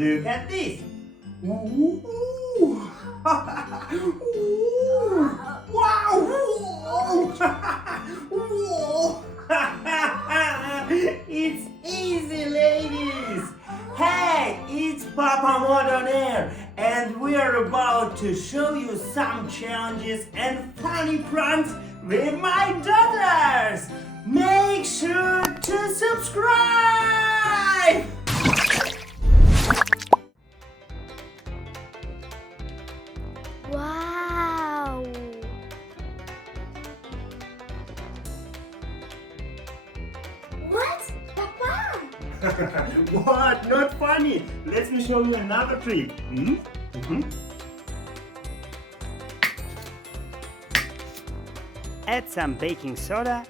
Look at this. Ooh. Ooh. Wow. Whoa. It's easy, ladies. Hey, it's Papa Modonair, and we are about to show you some challenges and funny pranks with my daughters. Make sure to subscribe. Wow! What? Papa? What? Not funny. Let me show you another trick. Add some baking soda.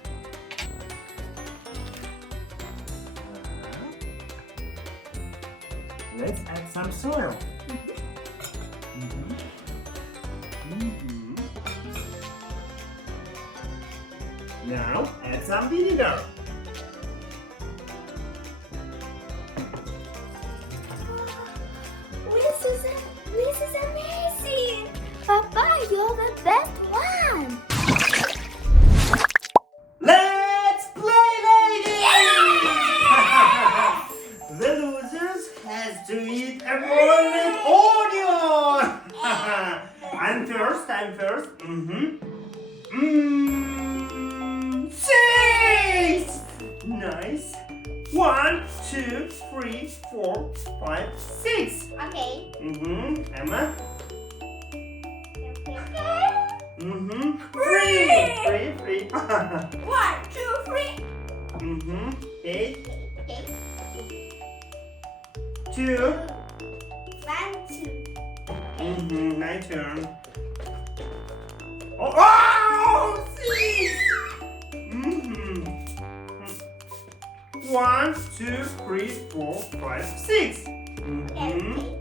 Let's add some soil. Now add some vinegar. This is amazing! Papa, you're the best one! Let's play, ladies! Yes! The losers has to eat a boiled onion. I'm first. Six! Nice. 1, 2, 3, 4, 5, 6. Okay. Emma. Three. 3. 1, 2, 3. 8. Okay. 2. 1, 2. My turn. Oh, 6. 1, 2, 3, 4, 5, 6. Okay.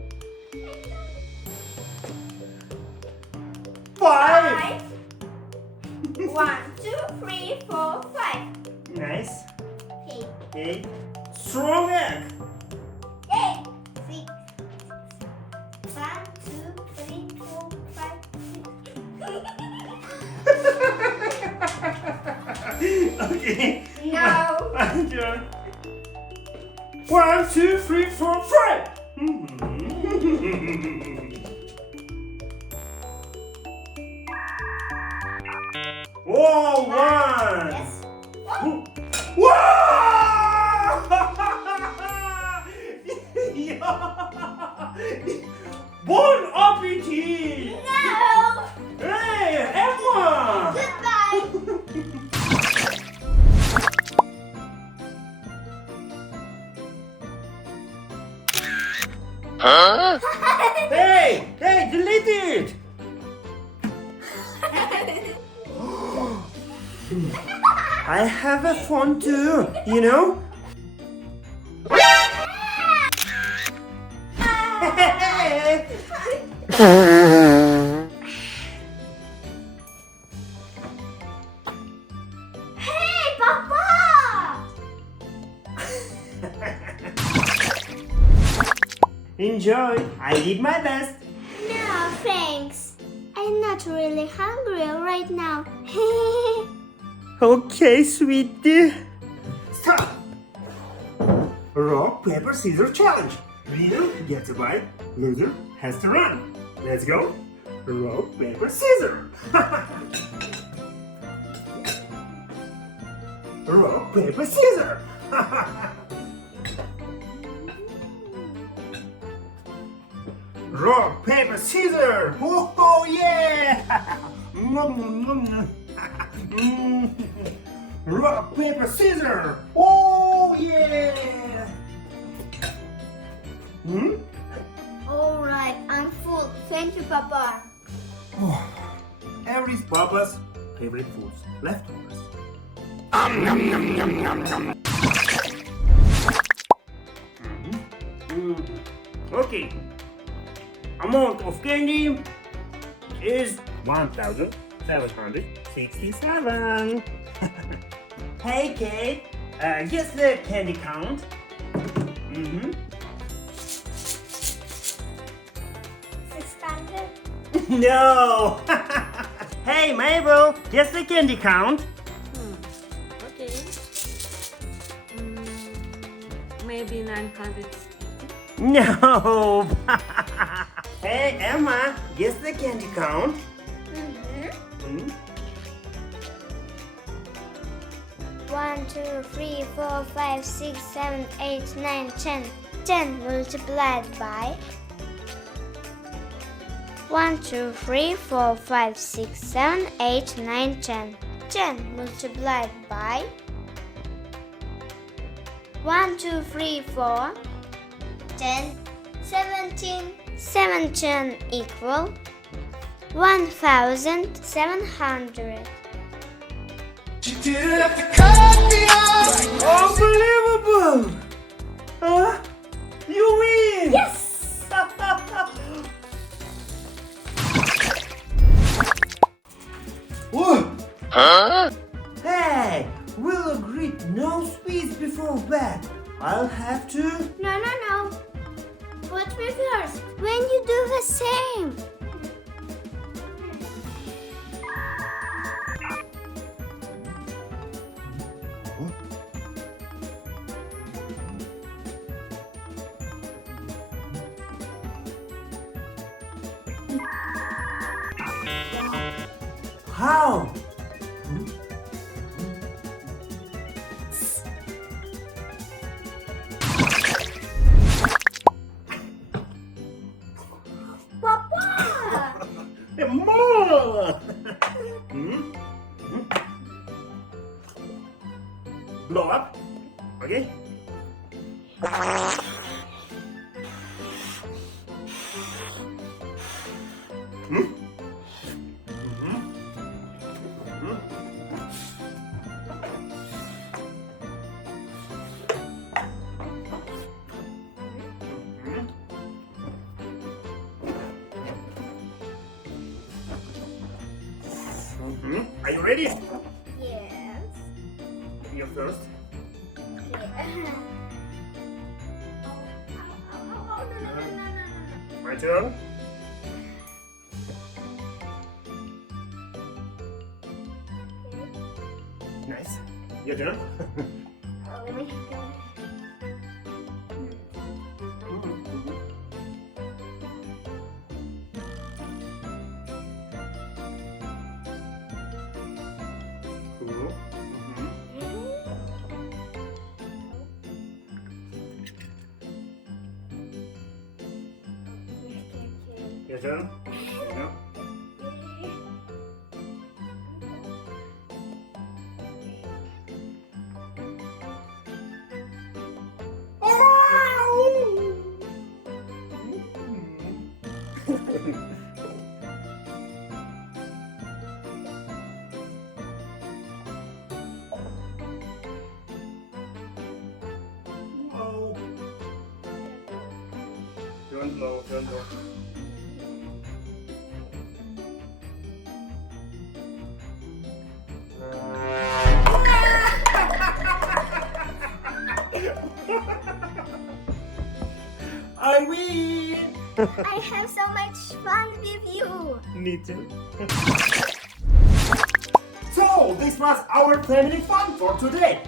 5. 1, 2, 3, 4, 5. Nice. Okay. 8. Strong egg. 8, 6. 1, 2, 3, 4, 5, 6. Okay. No. My turn. 1, 2, 3, 4, 5. Oh, 1. Yes. Bon appetit! No. Hey, Emma! Goodbye. Hey, delete it! I have a phone too, you know? Hey, Papa! Enjoy, I did my best. No, thanks. I'm not really hungry right now. Okay, sweetie. Stop! Rock, paper, scissors challenge. Winner gets a bite, loser has to run. Let's go. Rock, paper, scissors. Rock, paper, scissors. Rock, paper, scissors. Oh yeah! Rock, paper, scissors. Oh yeah! Alright, I'm full. Thank you, Papa. Every Papa's favorite foods, leftovers. Okay. Amount of candy is 1,767. Hey, Kate. Guess the candy count. No! Hey, Mabel, guess the candy count. Okay. Maybe 900. No! Hey, Emma, guess the candy count. Hmm? 1, 2, 3, 4, 5, 6, 7, 8, 9, 10. 10 multiplied by 1, 2, 3, 4, 5, 6, 7, 8, 9, 10. 10 multiplied by 1, 2, 3, 4, 10, 17. 17 equal 1,700. Unbelievable! You win! Yes! Whoa. Hey, we'll agree no speech before bed. I'll have to. No. Put me first. When you do the same. How? Papa! More! Blow up. Okay? Are you ready? Yes. You first. My turn. Nice. Your turn. Cool. Your turn. Yeah. Whoa. Turn low, turn low. I win! I have so much fun with you. Me too. So, this was our family fun for today.